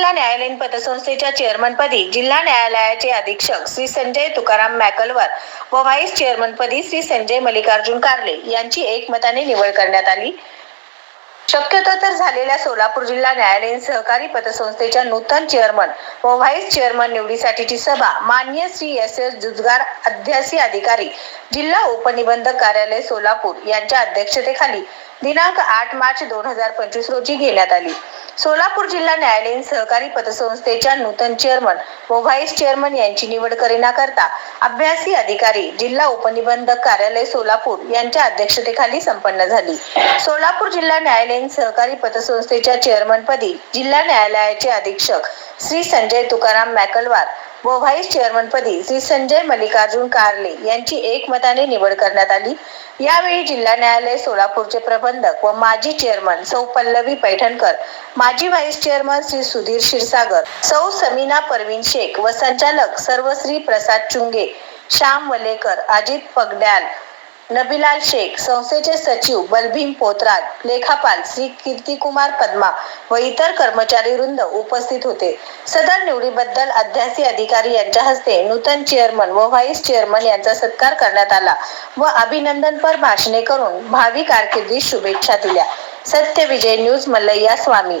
जिल्हा न्यायालयीन पतसंस्थेच्या चेअरमनपदी जिल्हा न्यायालयाचे अधीक्षक श्री संजय तुकाराम मॅकलवर व व्हाईस चेअरमनपदी श्री संजय मल्लिकार्जुन कारले यांची एकमताने निवड करण्यात आली. शक्यतो तर झालेल्या सोलापूर जिल्हा न्यायालयीन सहकारी पतसंस्थेच्या नूतन चेअरमन व व्हाईस चेअरमन निवडीसाठीची सभा मान्य श्री एस एस जुजगार अध्यासी अधिकारी जिल्हा उपनिबंधक कार्यालय सोलापूर यांच्या अध्यक्षतेखाली दिनांक आठ मार्च दोन हजार पंचवीस रोजी घेण्यात आली. सोलापूर जिल्हा न्यायालयीन सहकारी पतसंस्थेच्या नूतन चेअरमन व व्हाईस चेअरमन यांची निवड करण्याकरता अभ्यासी अधिकारी जिल्हा उपनिबंधक कार्यालय सोलापूर यांच्या अध्यक्षतेखाली संपन्न झाली. सोलापूर जिल्हा न्यायालयीन सहकारी पतसंस्थेच्या चेअरमनपदी जिल्हा न्यायालयाचे अधीक्षक श्री संजय तुकाराम मॅकलवार व व्हाईस चेअरमनपदी श्री संजय मल्लिकार्जुन कारले यांची एकमताने निवड करण्यात आली. यावेळी जिल्हा न्यायालय सोलापूरचे प्रबंधक व माजी चेअरमन सौ पल्लवी पैठणकर माजी व्हाईस चेअरमन श्री सुधीर क्षीरसागर सौ समीना परवीन शेख व संचालक सर्वश्री प्रसाद चुंगे श्याम वलेकर अजित पगड्याल नबीलाल शेख संस्थेचे सचिव बलभीम पोतराज लेखापाल श्री कीर्तिकुमार पद्मा व इतर कर्मचारी वृंद उपस्थित होते. सदर निवडीबद्दल अध्यासी अधिकारी यांच्या हस्ते नूतन चेअरमन व व्हाईस चेअरमन यांचा सत्कार करण्यात आला व अभिनंदनपर भाषणे करून भावी कारकिर्दीस शुभेच्छा दिल्या. Satya Vijay news Mallayya Swami.